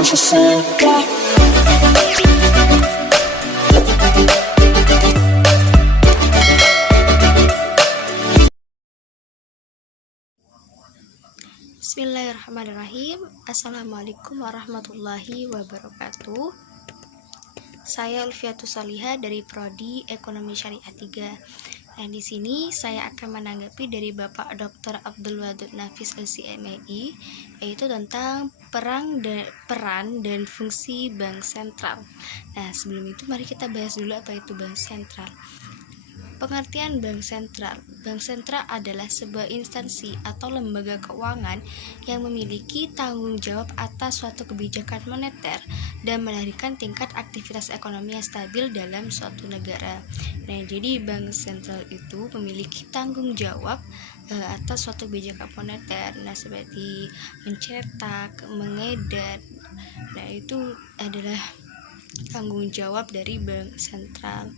she said that. Bismillahirrahmanirrahim. Assalamualaikum warahmatullahi wabarakatuh. Saya Ulfiatus Salihah dari Prodi Ekonomi Syariah 3. Nah, di sini saya akan menanggapi dari Bapak Dr. Abdul Wadud Nafis LC-MI, yaitu tentang peran dan fungsi bank sentral. Nah, sebelum itu mari kita bahas dulu apa itu bank sentral. Pengertian bank sentral. Bank sentral adalah sebuah instansi atau lembaga keuangan yang memiliki tanggung jawab atas suatu kebijakan moneter dan melahirkan tingkat aktivitas ekonomi yang stabil dalam suatu negara. Nah, jadi bank sentral itu memiliki tanggung jawab atas suatu kebijakan moneter. Nah, seperti mencetak, mengedar. Nah, itu adalah tanggung jawab dari bank sentral.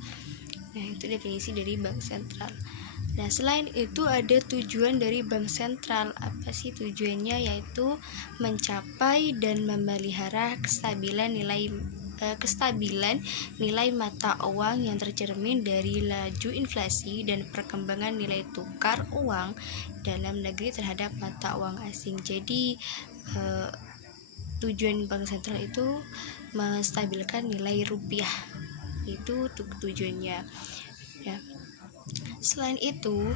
Nah, itu definisi dari bank sentral. Nah, selain itu ada tujuan dari bank sentral. Apa sih tujuannya? Yaitu mencapai dan memelihara kestabilan nilai mata uang yang tercermin dari laju inflasi dan perkembangan nilai tukar uang dalam negeri terhadap mata uang asing. Jadi tujuan bank sentral itu menstabilkan nilai rupiah. Itu tujuannya ya. Selain itu,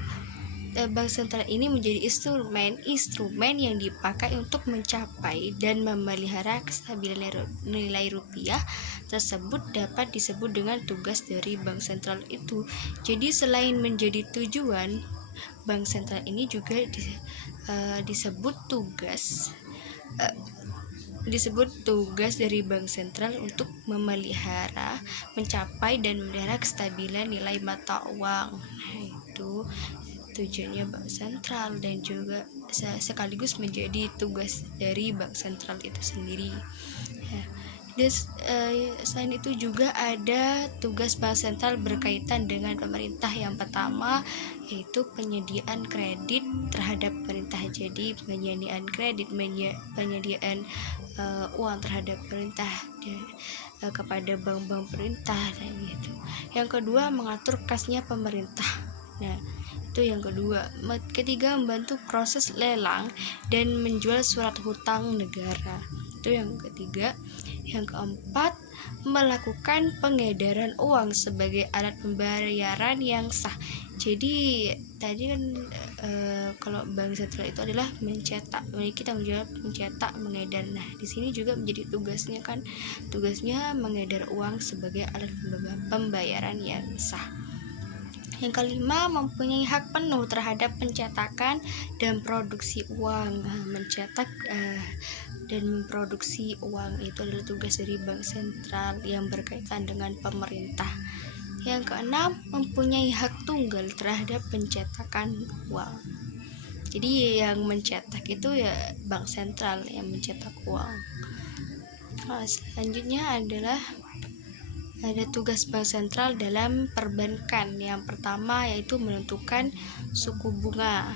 bank sentral ini menjadi instrumen yang dipakai untuk mencapai dan memelihara kestabilan nilai rupiah tersebut dapat disebut dengan tugas dari bank sentral itu. Jadi selain menjadi tujuan, bank sentral ini juga disebut tugas dari bank sentral untuk memelihara, mencapai dan memelihara kestabilan nilai mata uang. Nah, itu tujuannya bank sentral dan juga sekaligus menjadi tugas dari bank sentral itu sendiri. Selain itu juga ada tugas bank sentral berkaitan dengan pemerintah. Yang pertama yaitu penyediaan kredit terhadap pemerintah. Jadi penyediaan kredit, penyediaan uang terhadap pemerintah kepada bank-bank pemerintah dan gitu. Yang kedua, mengatur kasnya pemerintah. Nah, itu yang kedua. Ketiga, membantu proses lelang dan menjual surat hutang negara. Itu yang ketiga. Yang keempat, melakukan pengedaran uang sebagai alat pembayaran yang sah. Jadi tadi kan kalau bank sentral itu adalah memiliki tanggung jawab mencetak, mengedar. Nah, di sini juga menjadi tugasnya mengedar uang sebagai alat pembayaran yang sah. Yang kelima, mempunyai hak penuh terhadap pencetakan dan produksi uang. Mencetak dan memproduksi uang itu adalah tugas dari bank sentral yang berkaitan dengan pemerintah. Yang keenam, mempunyai hak tunggal terhadap pencetakan uang. Jadi yang mencetak itu ya bank sentral yang mencetak uang. Selanjutnya adalah ada tugas bank sentral dalam perbankan. Yang pertama yaitu menentukan suku bunga.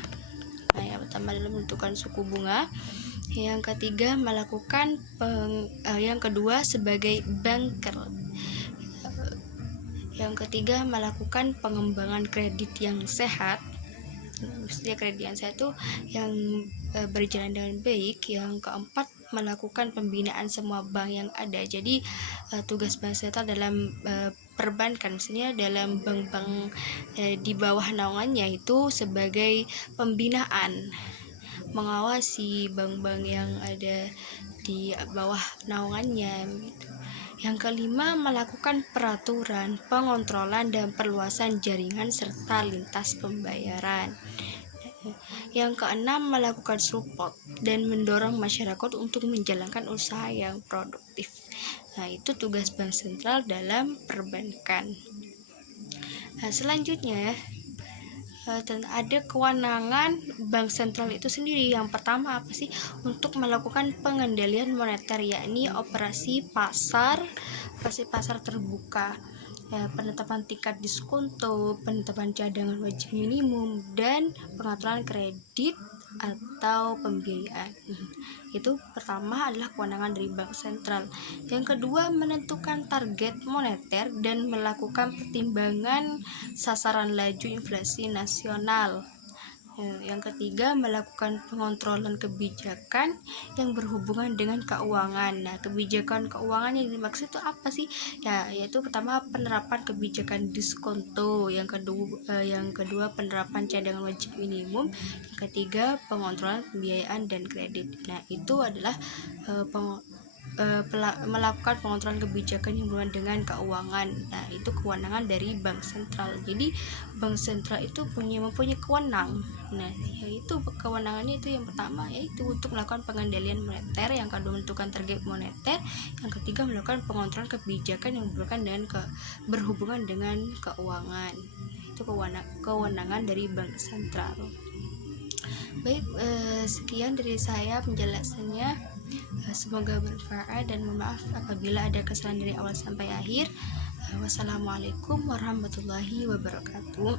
Nah, yang pertama adalah menentukan suku bunga. Yang ketiga melakukan yang kedua sebagai banker. Yang ketiga melakukan pengembangan kredit yang sehat. Maksudnya kredit yang sehat itu yang berjalan dengan baik. Yang keempat melakukan pembinaan semua bank yang ada. Jadi tugas bank sentral dalam perbankan, maksudnya dalam bank-bank di bawah naungannya itu sebagai pembinaan, mengawasi bank-bank yang ada di bawah naungannya gitu. Yang kelima, melakukan peraturan, pengontrolan dan perluasan jaringan serta lintas pembayaran. Yang keenam, melakukan support dan mendorong masyarakat untuk menjalankan usaha yang produktif. Nah, itu tugas bank sentral dalam perbankan. Nah, selanjutnya ada kewenangan bank sentral itu sendiri. Yang pertama apa sih? Untuk melakukan pengendalian moneter, yakni operasi pasar terbuka, penetapan tingkat diskonto, penetapan cadangan wajib minimum, dan pengaturan kredit atau pembiayaan. Itu pertama adalah kewenangan dari bank sentral. Yang kedua, menentukan target moneter dan melakukan pertimbangan sasaran laju inflasi nasional. Yang ketiga, melakukan pengontrolan kebijakan yang berhubungan dengan keuangan. Nah, kebijakan keuangan yang dimaksud itu apa sih? Ya, yaitu pertama penerapan kebijakan diskonto, yang kedua penerapan cadangan wajib minimum, yang ketiga pengontrolan pembiayaan dan kredit. Nah, itu adalah melakukan pengontrolan kebijakan yang berhubungan dengan keuangan. Nah, itu kewenangan dari bank sentral. Jadi bank sentral itu mempunyai kewenangan. Nah, yaitu kewenangannya itu yang pertama yaitu untuk melakukan pengendalian moneter, yang kedua menentukan target moneter, yang ketiga melakukan pengontrolan kebijakan yang berhubungan dengan keuangan. Nah, itu kewenangan dari bank sentral. Baik, sekian dari saya penjelasannya. Semoga bermanfaat dan mohon maaf apabila ada kesalahan dari awal sampai akhir. Wassalamualaikum warahmatullahi wabarakatuh.